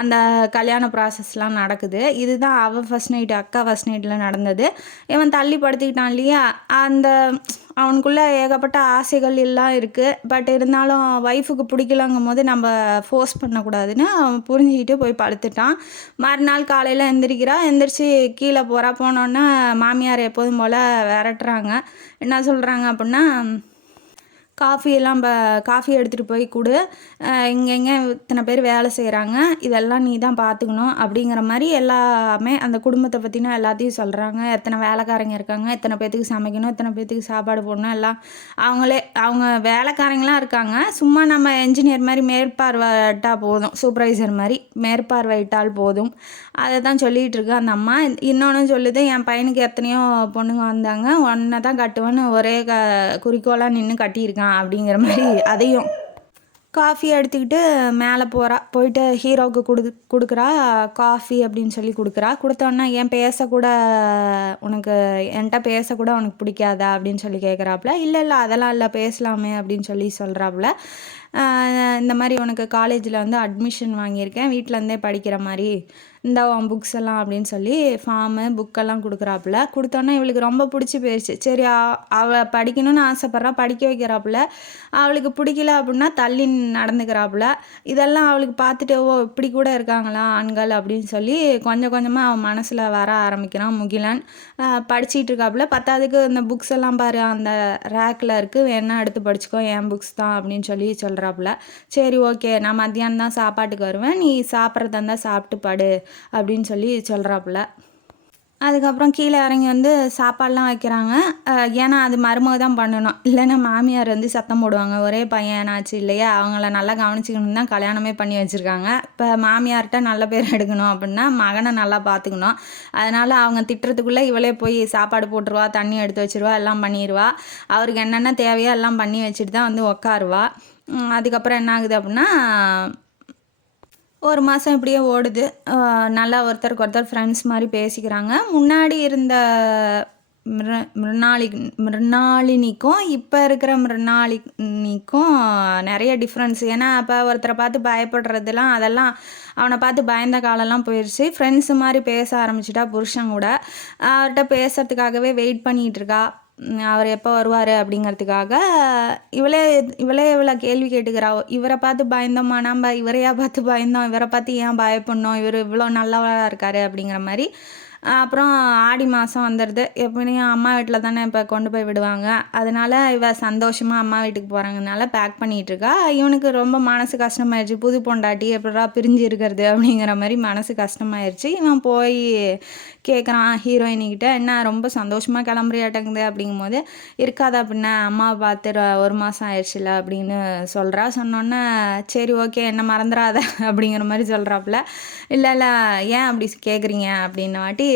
அந்த கல்யாண ப்ராசஸ்லாம் நடக்குது. இதுதான் அவள் ஃபஸ்ட் நைட்டு, அக்கா ஃபஸ்ட் நைட்டில் நடந்தது. இவன் தள்ளி படுத்திக்கிட்டான் இல்லையா. அவனுக்குள்ளே ஏகப்பட்ட ஆசைகள் எல்லாம் இருக்குது. பட் இருந்தாலும் ஒய்ஃபுக்கு பிடிக்கலங்கும் போது நம்ம ஃபோர்ஸ் பண்ணக்கூடாதுன்னு அவன் புரிஞ்சுக்கிட்டு போய் படுத்துட்டான். மறுநாள் காலையில் எந்திரிச்சு கீழே போனோன்னே மாமியார் எப்போதும் போல் விரட்டுறாங்க. என்ன சொல்கிறாங்க அப்படின்னா, காஃபி எடுத்துகிட்டு போய் கொடு, இங்கே இத்தனை பேர் வேலை செய்கிறாங்க, இதெல்லாம் நீ தான் பார்த்துக்கணும் அப்படிங்கிற மாதிரி எல்லாமே அந்த குடும்பத்தை பற்றினா எல்லாத்தையும் சொல்கிறாங்க. எத்தனை வேலைக்காரங்க இருக்காங்க, எத்தனை பேர்த்துக்கு சமைக்கணும், எத்தனை பேர்த்துக்கு சாப்பாடு போடணும், எல்லாம் அவங்க வேலைக்காரங்களாம் இருக்காங்க. சும்மா நம்ம என்ஜினியர் மாதிரி மேற்பார்வையிட்டால் போதும், சூப்பர்வைசர் மாதிரி மேற்பார்வையிட்டால் போதும். அதை தான் சொல்லிகிட்டு இருக்கு அந்த அம்மா. இன்னொன்று சொல்லுது, என் பையனுக்கு எத்தனையோ பொண்ணுங்க வந்தாங்க, ஒன்றை தான் கட்டுவேன்னு ஒரே குறிக்கோளாக நின்று கட்டியிருக்கான் அப்படிங்கிற மாதிரி அதையும். காஃபி எடுத்துக்கிட்டு மேலே போயிட்டு ஹீரோவுக்கு கொடுக்குறா காஃபி அப்படின்னு சொல்லி கொடுத்தோன்னா, ஏன் பேசக்கூட உனக்கு என்கிட்ட பேசக்கூட உனக்கு பிடிக்காதா அப்படின்னு சொல்லி கேட்குறாப்புல. இல்லை அதெல்லாம் இல்லை, பேசலாமே அப்படின்னு சொல்லி சொல்கிறாப்புல. இந்த மாதிரி உனக்கு காலேஜில் வந்து அட்மிஷன் வாங்கியிருக்கேன், வீட்டிலேருந்தே படிக்கிற மாதிரி, இந்த புக்ஸ் எல்லாம் அப்படின்னு சொல்லி ஃபார்மு புக்கெல்லாம் கொடுத்தோன்னே இவளுக்கு ரொம்ப பிடிச்சி போயிடுச்சு. சரி அவள் படிக்கணும்னு ஆசைப்பட்றா, படிக்க வைக்கிறாப்புல. அவளுக்கு பிடிக்கல அப்படின்னா தள்ளி நடந்துக்கிறாப்புல. இதெல்லாம் அவளுக்கு பார்த்துட்டு இப்படி கூட இருக்காங்களா ஆண்கள் அப்படின்னு சொல்லி கொஞ்சம் கொஞ்சமாக அவன் மனசில் வர ஆரம்பிக்கிறான் முகிலன். படிச்சிட்டு இருக்காப்புல. பத்தாவதுக்கு இந்த புக்ஸ் எல்லாம் பாரு அந்த ரேக்கில் இருக்குது, வேணா எடுத்து படிச்சுக்கோ, என் புக்ஸ் தான் அப்படின்னு சொல்லி சொல்கிறாப்புல. சரி ஓகே, நான் மத்தியானம் தான் சாப்பாட்டுக்கு வருவேன், நீ சாப்பிட்றதா இருந்தால் சாப்பிட்டு படு அப்படின்னு சொல்லி சொல்கிறாப்புல. அதுக்கப்புறம் கீழே இறங்கி வந்து சாப்பாடெலாம் வைக்கிறாங்க. ஏன்னா அது மருமக தான் பண்ணணும், இல்லைன்னா மாமியார் வந்து சத்தம் போடுவாங்க. ஒரே பையனாச்சு இல்லையா, அவங்கள நல்லா கவனிச்சிக்கணும் தான் கல்யாணமே பண்ணி வச்சுருக்காங்க. இப்போ மாமியார்கிட்ட நல்ல பேர் எடுக்கணும் அப்படின்னா மகனை நல்லா பார்த்துக்கணும். அதனால் அவங்க திட்டுறதுக்குள்ளே இவளே போய் சாப்பாடு போட்டுருவா, தண்ணி எடுத்து வச்சுருவா, எல்லாம் பண்ணிடுவா. அவருக்கு என்னென்ன தேவையோ எல்லாம் பண்ணி வச்சுட்டு தான் வந்து உக்காருவா. அதுக்கப்புறம் என்ன ஆகுது அப்படின்னா, 1 மாதம் இப்படியே ஓடுது. நல்லா ஒருத்தருக்கு ஒருத்தர் ஃப்ரெண்ட்ஸ் மாதிரி பேசிக்கிறாங்க. முன்னாடி இருந்த மிருணாளினிக்கும் இப்போ இருக்கிற மிருணாளினிக்கும் நிறைய டிஃப்ரென்ஸ். ஏன்னா அப்போ ஒருத்தரை பார்த்து பயப்படுறதுலாம் அதெல்லாம் அவனை பார்த்து பயந்த காலம்லாம் போயிடுச்சு. ஃப்ரெண்ட்ஸு மாதிரி பேச ஆரம்பிச்சிட்டா புருஷன் கூட. அவர்கிட்ட பேசுகிறதுக்காகவே வெயிட் பண்ணிகிட்ருக்கா, அவர் எப்போ வருவார் அப்படிங்கிறதுக்காக. இவ்வளோ கேள்வி கேட்டுக்கிறா. இவரை பார்த்து பயந்தோமா, நம்ம இவரையா பார்த்து பயந்தோம், இவரை பார்த்து ஏன் பயப்படணும், இவர் இவ்வளோ நல்லவராக இருக்கார் அப்படிங்கிற மாதிரி. அப்புறம் ஆடி மாதம் வந்துடுது. எப்படியும் அம்மா வீட்டில் தானே இப்போ கொண்டு போய் விடுவாங்க. அதனால் இவ சந்தோஷமாக அம்மா வீட்டுக்கு போகிறாங்கனால பேக் பண்ணிகிட்ருக்கா. இவனுக்கு ரொம்ப மனசு கஷ்டமாயிடுச்சு. புது பொண்டாட்டி எப்படா பிரிஞ்சு இருக்கிறது அப்படிங்கிற மாதிரி மனசு கஷ்டமாயிடுச்சு. இவன் போய் கேட்குறான் ஹீரோயினிக்கிட்ட, என்ன ரொம்ப சந்தோஷமாக கிளம்புறியாட்டங்குது அப்படிங்கும்போது, இருக்காத அப்படின்னா அம்மாவை பார்த்து 1 மாதம் ஆயிடுச்சுல அப்படின்னு சொல்கிறா. சொன்னோன்னே சரி ஓகே என்ன மறந்துடாத அப்படிங்கிற மாதிரி சொல்கிறாப்புல. இல்லை ஏன் அப்படி கேட்குறீங்க அப்படின்ன வாட்டி,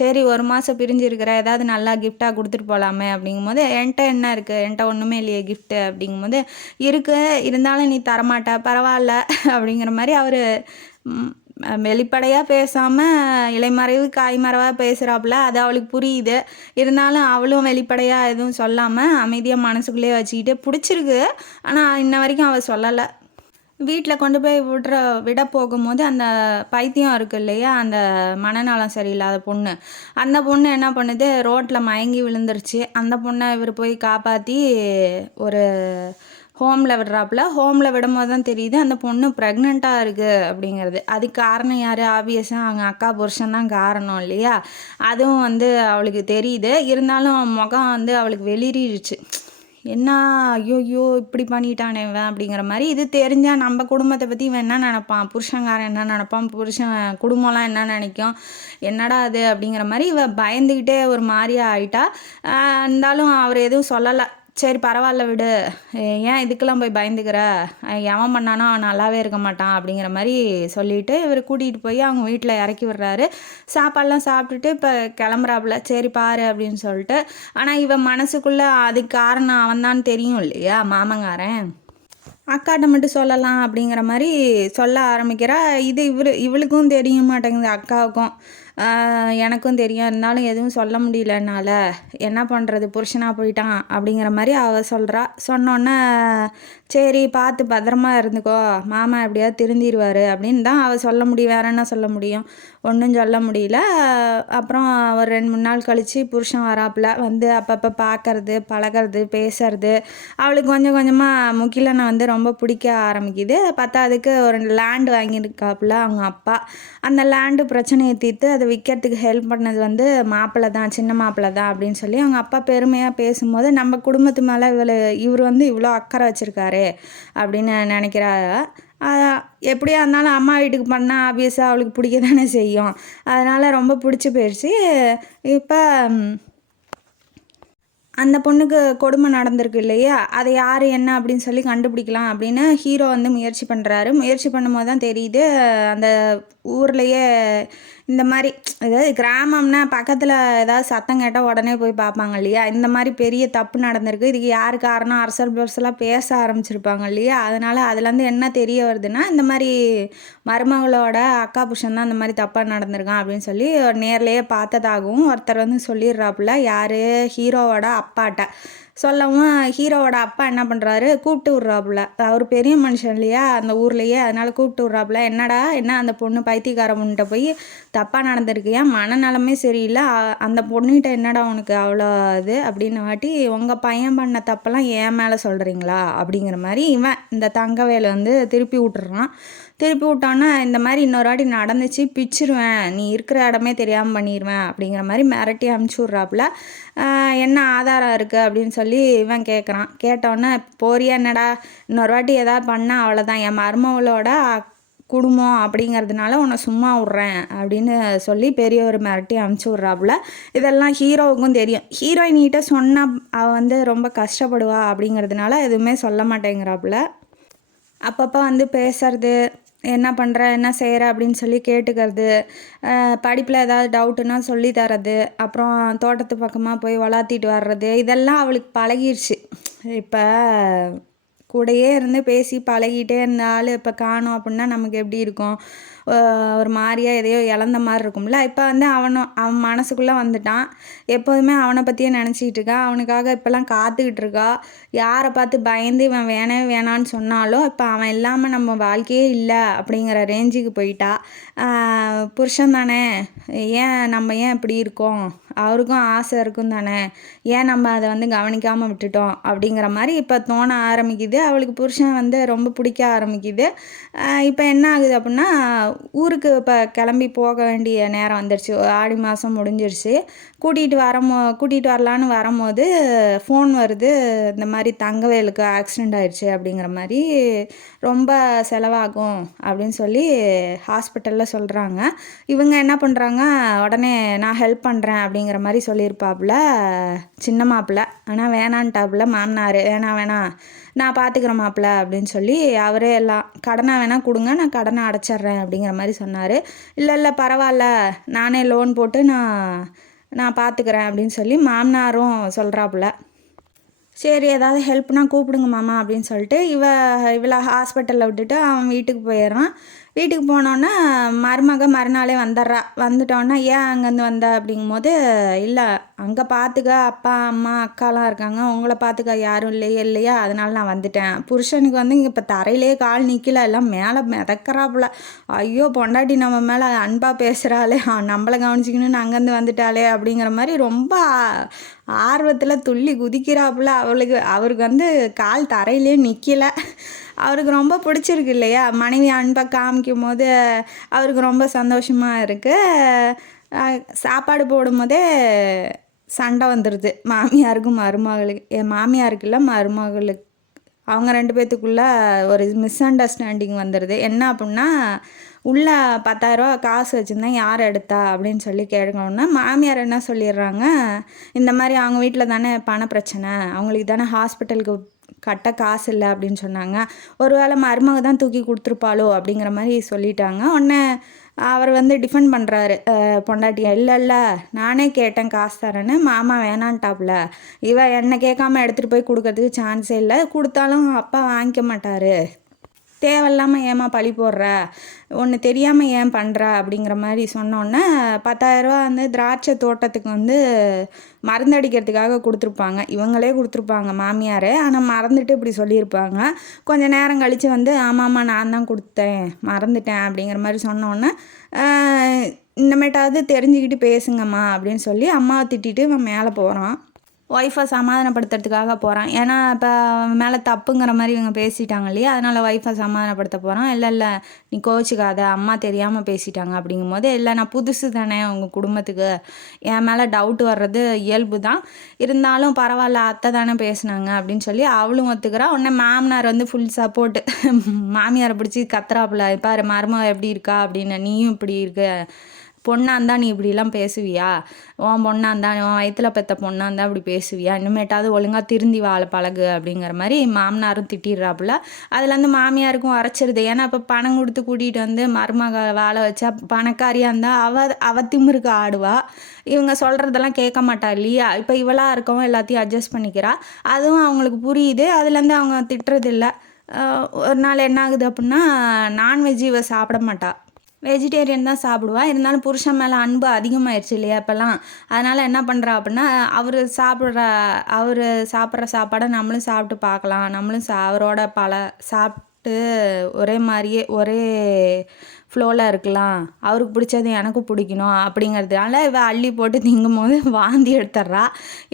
சரி 1 மாதம் பிரிஞ்சு இருக்கிற ஏதாவது நல்லா கிஃப்டாக கொடுத்துட்டு போகலாமே அப்படிங்கும்போது, என்கிட்ட என்ன இருக்குது, என்கிட்ட ஒன்றுமே இல்லையே கிஃப்ட்டு அப்படிங்கும்போது, இருக்கு இருந்தாலும் நீ தரமாட்ட பரவாயில்ல அப்படிங்கிற மாதிரி அவர் வெளிப்படையாக பேசாமல் இலைமறைவு காய்மறைவாக பேசுகிறாப்புல. அது அவளுக்கு புரியுது. இருந்தாலும் அவளும் வெளிப்படையாக எதுவும் சொல்லாமல் அமைதியாக மனசுக்குள்ளேயே வச்சுக்கிட்டு பிடிச்சிருக்கு. ஆனால் இன்ன வரைக்கும் அவள் சொல்லலை. வீட்டில் கொண்டு போய் விட போகும்போது அந்த பைத்தியம் இருக்குது இல்லையா, அந்த மனநலம் சரியில்லாத பொண்ணு, அந்த பொண்ணு என்ன பண்ணுது, ரோட்டில் மயங்கி விழுந்துருச்சு. அந்த பொண்ணை இவர் போய் காப்பாற்றி ஒரு ஹோமில் விடுறாப்புல. ஹோமில் விடும்போது தான் தெரியுது அந்த பொண்ணு ப்ரெக்னெண்ட்டாக இருக்குது அப்படிங்கிறது. அதுக்கு காரணம் யார், ஆப்வியஸாக அவங்க அக்கா புருஷன் தான் காரணம் இல்லையா. அதுவும் அவளுக்கு தெரியுது. இருந்தாலும் முகம் அவளுக்கு வெளிறிடுச்சு. என்ன ஐயோயோ இப்படி பண்ணிட்டானே இவன் அப்படிங்கிற மாதிரி. இது தெரிஞ்சால் நம்ம குடும்பத்தை பற்றி இவன் என்ன நினப்பான், புருஷங்காரன் என்ன நினப்பான், புருஷன் குடும்பம்லாம் என்ன நினைக்கும், என்னடா அது அப்படிங்கிற மாதிரி இவ பயந்துக்கிட்டே ஒரு மாதிரியா ஆயிட்டா. இருந்தாலும் அவர் எதுவும் சொல்லலை. சரி பரவாயில்ல விடு, ஏன் இதுக்கெல்லாம் போய் பயந்துக்கிற, எவன் பண்ணானோ அவன் நல்லாவே இருக்க மாட்டான் அப்படிங்கிற மாதிரி சொல்லிவிட்டு இவர் கூட்டிகிட்டு போய் அவங்க வீட்டில் இறக்கி விடுறாரு. சாப்பாடெலாம் சாப்பிட்டுட்டு இப்போ கிளம்புறாப்புல. சரி பாரு அப்படின்னு சொல்லிட்டு. ஆனால் இவன் மனசுக்குள்ளே அதுக்கு காரணம் அவன்தான் தெரியும் இல்லையா, மாமங்காரன். அக்காட்ட மட்டும் சொல்லலாம் அப்படிங்கிற மாதிரி சொல்ல ஆரம்பிக்கிறா. இது இவளுக்கும் தெரிய மாட்டேங்குது, அக்காவுக்கும். எனக்கும் தெரியும், இருந்தாலும் எதுவும் சொல்ல முடியல என்னால், என்ன பண்ணுறது, புருஷனாக போயிட்டான் அப்படிங்கிற மாதிரி அவள் சொல்கிறா. சொன்னோன்னே சரி பார்த்து பத்திரமா இருந்துக்கோ, மாமா எப்படியாவது திருந்திடுவார் அப்படின்னு தான் அவள் சொல்ல முடியும். வேற என்ன சொல்ல முடியும், ஒன்றும் சொல்ல முடியல. அப்புறம் ஒரு 2-3 நாள் கழித்து புருஷன் வராப்புல. அப்பப்போ பார்க்கறது, பழகிறது, பேசுறது. அவளுக்கு கொஞ்சம் கொஞ்சமாக முகிலனை ரொம்ப பிடிக்க ஆரம்பிக்குது. பத்தாவதுக்கு ஒரு லேண்டு வாங்கியிருக்காப்புல அவங்க அப்பா. அந்த லேண்டு பிரச்சனையை தீர்த்து அதை விற்கிறதுக்கு ஹெல்ப் பண்ணது மாப்பிள்ளை தான், சின்ன மாப்பிள்ளை தான் அப்படின்னு சொல்லி அவங்க அப்பா பெருமையாக பேசும்போது, நம்ம குடும்பத்து மேலே இவர் இவ்வளோ அக்கறை வச்சுருக்காரு அப்படின்னு நினைக்கிறா. எப்படியா இருந்தாலும் அம்மா வீட்டுக்கு பண்ணால் ஆப்வியஸாக அவளுக்கு பிடிக்க தானே செய்யும். அதனால் ரொம்ப பிடிச்சி போயிடுச்சு. இப்போ அந்த பொண்ணுக்கு கொடுமை நடந்திருக்கு இல்லையா, அதை யார் என்ன அப்படின்னு சொல்லி கண்டுபிடிக்கலாம் அப்படின்னு ஹீரோ முயற்சி பண்ணுறாரு. முயற்சி பண்ணும்போது தான் தெரியுது, அந்த ஊர்லேயே இந்த மாதிரி, அதாவது கிராமம்னா பக்கத்தில் ஏதாவது சத்தம் கேட்டால் உடனே போய் பார்ப்பாங்க இல்லையா, இந்த மாதிரி பெரிய தப்பு நடந்திருக்கு. இதுக்கு யார் காரணம், அரசல் பரசலாக பேச ஆரம்பிச்சிருப்பாங்க இல்லையா. அதனால் அதுலேருந்து என்ன தெரிய வருதுன்னா, இந்த மாதிரி மருமகளோட அக்கா புருஷன் தான் இந்த மாதிரி தப்பாக நடந்திருக்கான் அப்படின்னு சொல்லி நேர்லேயே பார்த்ததாகவும் ஒருத்தர் சொல்லிடுறாப்புல. யார், ஹீரோவோட அப்பாட்ட சொல்லவும் ஹீரோவோட அப்பா என்ன பண்ணுறாரு, கூப்பிட்டு விட்றாப்புல. அவர் பெரிய மனுஷன் இல்லையா அந்த ஊர்லேயே, அதனால் கூப்பிட்டு விட்றாப்புல. என்னடா என்ன அந்த பொண்ணு பைத்தியக்கார பொண்ணுகிட்ட போய் தப்பாக நடந்திருக்கியா, மனநலமே சரியில்லை, அந்த பொண்ணுகிட்ட என்னடா உனக்கு அவ்வளோ இது அப்படின்னு வாட்டி, உங்கள் பையன் பண்ண தப்பெல்லாம் ஏன் மேலே சொல்கிறீங்களா அப்படிங்கிற மாதிரி இவன் இந்த தங்கவேலு திருப்பி விட்டுறான். திருப்பி விட்டான்னா, இந்த மாதிரி இன்னொரு வாட்டி நடந்துச்சு பிச்சிருவேன், நீ இருக்கிற இடமே தெரியாமல் பண்ணிடுவேன் அப்படிங்கிற மாதிரி மிரட்டி அமுச்சு விட்றாப்புல. என்ன ஆதாரம் இருக்குது அப்படின்னு சொல்லி இவன் கேட்குறான். கேட்டோன்னே போறியா என்னடா, இன்னொரு வாட்டி எதாவது பண்ணால் அவ்வளோதான், என் மருமகளோட குடும்பம் அப்படிங்கிறதுனால உன்னை சும்மா விட்றேன் அப்படின்னு சொல்லி பெரிய ஒரு மிரட்டி அமுச்சு விட்றாப்புல. இதெல்லாம் ஹீரோவுக்கும் தெரியும். ஹீரோயினிகிட்ட சொன்னால் அவள் ரொம்ப கஷ்டப்படுவா அப்படிங்கிறதுனால எதுவுமே சொல்ல மாட்டேங்கிறாப்புல. அப்பப்போ பேசுறது, என்ன பண்ணுற என்ன செய்கிற அப்படின்னு சொல்லி கேட்டுக்கிறது, படிப்பில் ஏதாவது டவுட்டுன்னா சொல்லி தரது, அப்புறம் தோட்டத்து பக்கமாக போய் வளர்த்திட்டு வர்றது, இதெல்லாம் அவளுக்கு பழகிடுச்சு. இப்போ கூடையே இருந்து பேசி பழகிட்டே இருந்த ஆள் இப்போ காணோம் அப்படின்னா நமக்கு எப்படி இருக்கும், ஒரு மாதிரியாக எதையோ இழந்த மாதிரி இருக்கும்ல. இப்போ அவன் மனசுக்குள்ளே வந்துட்டான். எப்போதுமே அவனை பற்றியே நினச்சிக்கிட்டு இருக்கான். அவனுக்காக இப்போல்லாம் காத்துக்கிட்டு இருக்கா. யாரை பார்த்து பயந்து இவன் வேணான்னு சொன்னாலும் இப்போ அவன் இல்லாமல் நம்ம வாழ்க்கையே இல்லை அப்படிங்கிற ரேஞ்சுக்கு போயிட்டா. புருஷன் தானே, நம்ம ஏன் இப்படி இருக்கோம், அவருக்கும் ஆசை இருக்கும் தானே, ஏன் நம்ம அதை கவனிக்காமல் விட்டுட்டோம் அப்படிங்கிற மாதிரி இப்போ தோண ஆரம்பிக்குது. அவளுக்கு புருஷன் ரொம்ப பிடிக்க ஆரம்பிக்குது. இப்போ என்ன ஆகுது அப்படின்னா, ஊருக்கு இப்போ கிளம்பி போக வேண்டிய நேரம் வந்துடுச்சு. ஆடி மாதம் முடிஞ்சிருச்சு. கூட்டிகிட்டு வரலான்னு வரும்போது ஃபோன் வருது, இந்த மாதிரி தங்கவேலுக்கு ஆக்சிடெண்ட் ஆயிடுச்சு அப்படிங்கிற மாதிரி. ரொம்ப செலவாகும் அப்படின்னு சொல்லி ஹாஸ்பிட்டலில் சொல்கிறாங்க. இவங்க என்ன பண்ணுறாங்க, உடனே நான் ஹெல்ப் பண்ணுறேன் அப்படிங்கிற மாதிரி சொல்லியிருப்பாப்புல சின்ன மாப்பிள்ளை. ஆனால் வேணான்ட்டாப்புல மாமனார், வேணாம் நான் பார்த்துக்கிறேன் மாப்பிள்ளை அப்படின்னு சொல்லி அவரே எல்லாம் கடனை வேணால் கொடுங்க, நான் கடனை அடைச்சிட்றேன் அப்படிங்கிற மாதிரி சொன்னார். இல்லை பரவாயில்ல, நானே லோன் போட்டு நான் பார்த்துக்கிறேன் அப்படின்னு சொல்லி மாமனாரும் சொல்கிறாப்புல. சரி ஏதாவது ஹெல்ப்னா கூப்பிடுங்க மாமா அப்படின்னு சொல்லிட்டு இவளை ஹாஸ்பிட்டலில் விட்டுட்டு அவன் வீட்டுக்கு போயிடுறான். வீட்டுக்கு போனோன்னே மறுநாளே வந்துட்டோன்னா ஏன் அங்கேருந்து வந்த அப்படிங்கும்போது, இல்லை அங்கே பார்த்துக்க அப்பா அம்மா அக்காலாம் இருக்காங்க, உங்களை பார்த்துக்க யாரும் இல்லையா அதனால நான் வந்துட்டேன். புருஷனுக்கு வந்து இங்கே இப்போ தரையிலே கால் நிற்கல, எல்லாம் மேலே மிதக்கிறாப்புல. ஐயோ பொண்டாட்டி நம்ம மேலே அன்பாக பேசுகிறாளே, நம்மளை கவனிச்சிக்கணும்னு அங்கேருந்து வந்துட்டாளே அப்படிங்கிற மாதிரி ரொம்ப ஆர்வத்தில் துள்ளி குதிக்கிறாப்புல. அவருக்கு வந்து கால் தரையிலே நிற்கல. அவருக்கு ரொம்ப பிடிச்சிருக்கு இல்லையா, மனைவி அன்பை காமிக்கும் போது அவருக்கு ரொம்ப சந்தோஷமாக இருக்குது. சாப்பாடு போடும்போதே சண்டை வந்துடுது மாமியாருக்கும் மருமகளுக்கு. என் மாமியாருக்கு இல்லை மருமகளுக்கு, அவங்க 2 பேர்த்துக்குள்ளே ஒரு மிஸ் அண்டர்ஸ்டாண்டிங் வந்துடுது. என்ன அப்படின்னா, உள்ள 10,000 காசு வச்சுருந்தேன் யார் எடுத்தா அப்படின்னு சொல்லி கேட்கணுன்னா மாமியார் என்ன சொல்லிடுறாங்க, இந்த மாதிரி அவங்க வீட்டில் தானே பண பிரச்சனை, அவங்களுக்கு தானே ஹாஸ்பிட்டலுக்கு கட்ட காசு இல்லை அப்படின்னு சொன்னாங்க. ஒரு வேளை மருமக தான் தூக்கி கொடுத்துருப்பாளோ அப்படிங்கிற மாதிரி சொல்லிட்டாங்க. உடனே அவர் வந்து டிஃபெண்ட் பண்ணுறாரு பொண்டாட்டியா, இல்லை நானே கேட்டேன் காசு தரேன்னு, மாமா வேணான்ட்டாப்புல, என்னை கேட்காம எடுத்துகிட்டு போய் கொடுக்கறதுக்கு சான்ஸே இல்லை, கொடுத்தாலும் அப்பா வாங்கிக்க மாட்டார், தேவையில்லாமல் ஏமா பழி போடுற, ஒன்று தெரியாமல் ஏன் பண்ணுற அப்படிங்கிற மாதிரி சொன்னோன்னே 10,000 வந்து திராட்சை தோட்டத்துக்கு வந்து மருந்தடிக்கிறதுக்காக கொடுத்துருப்பாங்க. இவங்களே கொடுத்துருப்பாங்க மாமியார், ஆனால் மறந்துட்டு இப்படி சொல்லியிருப்பாங்க. கொஞ்சம் நேரம் கழித்து வந்து ஆமாம்மா நான் தான் கொடுத்தேன் மறந்துட்டேன் அப்படிங்கிற மாதிரி சொன்னோன்னே, இந்தமேட்டாவது தெரிஞ்சுக்கிட்டு பேசுங்கம்மா அப்படின்னு சொல்லி அம்மாவை திட்டிட்டு இவன் மேலே போகிறான். ஒய்ஃபை சமாதானப்படுத்துறதுக்காக போகிறான். ஏன்னா இப்போ மேலே தப்புங்கிற மாதிரி இவங்க பேசிட்டாங்க இல்லையா, அதனால் ஒய்ஃபை சமாதானப்படுத்த போகிறான். இல்லை நீ கோச்சிக்காத, அம்மா தெரியாமல் பேசிட்டாங்க அப்படிங்கும்போது, இல்லை நான் புதுசு தானே உங்கள் குடும்பத்துக்கு, என் மேலே டவுட் வர்றது இயல்பு தான், இருந்தாலும் பரவாயில்ல அத்தை தானே பேசுனாங்க அப்படின்னு சொல்லி அவளும் ஒத்துக்கிறா. உடனே மாமனார் வந்து ஃபுல் சப்போர்ட்டு, மாமியாரை பிடிச்சி கத்துறாப்புல, பாரு மருமக எப்படி இருக்கா அப்படின்னு, நீயும் இப்படி இருக்க, பொண்ணாக இருந்தால் நீ இப்படிலாம் பேசுவியா, உன் பொண்ணாக இருந்தால் உன் வயிற்றில் பெற்ற பொண்ணாக இருந்தால் இப்படி பேசுவியா, இனிமேட்டாவது ஒழுங்காக திருந்தி வாழ பழகு அப்படிங்கிற மாதிரி மாமனாரும் திட்டிடுறாப்புல. அதுலேருந்து மாமியாருக்கும் அரைச்சிருது. ஏன்னா இப்போ பணம் கொடுத்து கூட்டிகிட்டு வந்து மருமக வாழை வச்சா பணக்காரியாக இருந்தால் அவ திமிருக்கு ஆடுவா, இவங்க சொல்கிறதெல்லாம் கேட்க மாட்டா இல்லையா. இப்போ இவளாக இருக்கவும் எல்லாத்தையும் அட்ஜஸ்ட் பண்ணிக்கிறா, அதுவும் அவங்களுக்கு புரியுது. அதுலேருந்து அவங்க திட்டுறதில்ல. ஒரு நாள் என்ன ஆகுது அப்படின்னா, நான்வெஜ் இவ சாப்பிட மாட்டா, வெஜிடேரியன் தான் சாப்பிடுவா. இருந்தாலும் புருஷன் மேலே அன்பு அதிகமாகிடுச்சு இல்லையா இப்போல்லாம். அதனால் என்ன பண்ணுறா அப்படின்னா, அவர் சாப்பிட்ற சாப்பாடை நம்மளும் சாப்பிட்டு பார்க்கலாம், நம்மளும் அவரோட சாப்பிட்டு ஒரே மாதிரியே ஒரே ஃப்ளோவில் இருக்கலாம், அவருக்கு பிடிச்சது எனக்கும் பிடிக்கணும் அப்படிங்கிறதுனால அள்ளி போட்டு திங்கும் போது வாந்தி எடுத்துட்றா.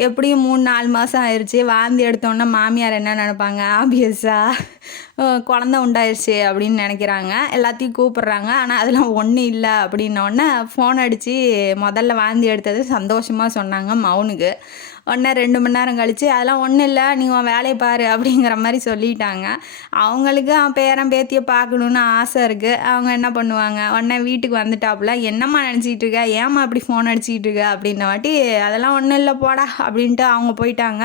எப்படியும் 3-4 மாதம் ஆயிடுச்சு. வாந்தி எடுத்தோன்னே மாமியார் என்ன நினைப்பாங்க, ஆப்வியஸாக குழந்த உண்டாயிடுச்சு அப்படின்னு நினைக்கிறாங்க. எல்லாத்தையும் கூப்பிட்றாங்க. ஆனால் அதெல்லாம் ஒன்றும் இல்லை அப்படின்னோடனே ஃபோன் அடித்து முதல்ல வாந்தி எடுத்தது சந்தோஷமாக சொன்னாங்க மௌனுக்கு. உடனே 2 மணி நேரம் கழித்து அதெல்லாம் ஒன்றும் இல்லை நீ உன் வேலையை பாரு அப்படிங்கிற மாதிரி சொல்லிட்டாங்க. அவங்களுக்கு பேரன் பேத்தியை பார்க்கணுன்னு ஆசை இருக்குது. அவங்க என்ன பண்ணுவாங்க, உடனே வீட்டுக்கு வந்துட்டாப்புல, என்னம்மா நினச்சிக்கிட்டு இருக்க, ஏம்மா அப்படி ஃபோன் அடிச்சிக்கிட்டு இருக்க அப்படின்ன வாட்டி, அதெல்லாம் ஒன்றும் இல்லை போடா அப்படின்ட்டு அவங்க போயிட்டாங்க.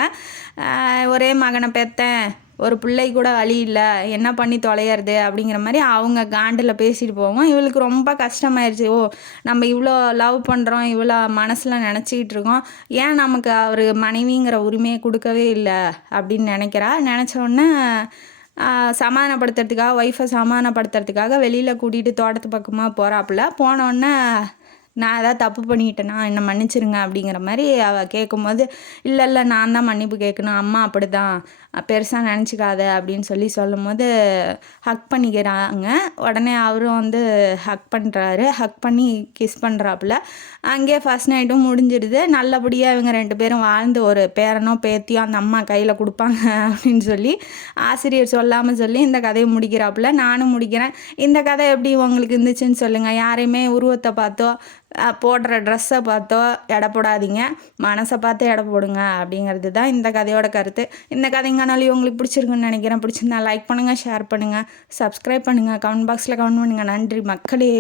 ஒரே மகனை பெற்றேன், ஒரு பிள்ளை கூட வழி இல்லை, என்ன பண்ணி தொலையிறது அப்படிங்கிற மாதிரி அவங்க காண்டில் பேசிட்டு போவோம். இவளுக்கு ரொம்ப கஷ்டமாயிருச்சு. நம்ம இவ்வளோ லவ் பண்ணுறோம், இவ்வளோ மனசில் நினச்சிக்கிட்டு இருக்கோம், ஏன் நமக்கு அவர் மனைவிங்கிற உரிமையை கொடுக்கவே இல்லை அப்படின்னு நினச்சோடனே சமாதானப்படுத்துறதுக்காக, ஒய்ஃபை சமாதானப்படுத்துறதுக்காக வெளியில் கூட்டிகிட்டு தோட்டத்து பக்கமாக போகிறாப்புல. போனோடனே நான் எதாவது தப்பு பண்ணிக்கிட்டேன்னா என்னை மன்னிச்சிருங்க அப்படிங்கிற மாதிரி அவள் கேட்கும்போது, இல்லை நான் தான் மன்னிப்பு கேட்கணும், அம்மா அப்படி தான், பெருசாக நினச்சிக்காத அப்படின்னு சொல்லும்போது ஹக் பண்ணிக்கிறாங்க. உடனே அவரும் வந்து ஹக் பண்ணுறாரு. ஹக் பண்ணி கிஸ் பண்ணுறாப்புல. அங்கேயே ஃபஸ்ட் நைட்டும் முடிஞ்சிடுது. நல்லபடியாக இவங்க 2 பேரும் வாழ்ந்து ஒரு பேரனோ பேத்தியோ அந்த அம்மா கையில் கொடுப்பாங்க அப்படின்னு சொல்லி ஆசிரியர் சொல்லாமல் சொல்லி இந்த கதையை முடிக்கிறாப்புல. நானும் முடிக்கிறேன். இந்த கதை எப்படி உங்களுக்கு இருந்துச்சுன்னு சொல்லுங்கள். யாரையுமே உருவத்தை பார்த்தோ போடுற ட்ரெஸ்ஸை பார்த்தோ எடை போடாதீங்க, மனசை பார்த்து எடை போடுங்க அப்படிங்கிறது தான் இந்த கதையோட கருத்து. இந்த கதைங்கானாலையும் உங்களுக்கு பிடிச்சிருக்குன்னு நினைக்கிறேன். பிடிச்சிருந்தா லைக் பண்ணுங்கள், ஷேர் பண்ணுங்கள், சப்ஸ்கிரைப் பண்ணுங்கள், கமெண்ட் பாக்ஸில் கமெண்ட் பண்ணுங்கள். நன்றி மக்களே.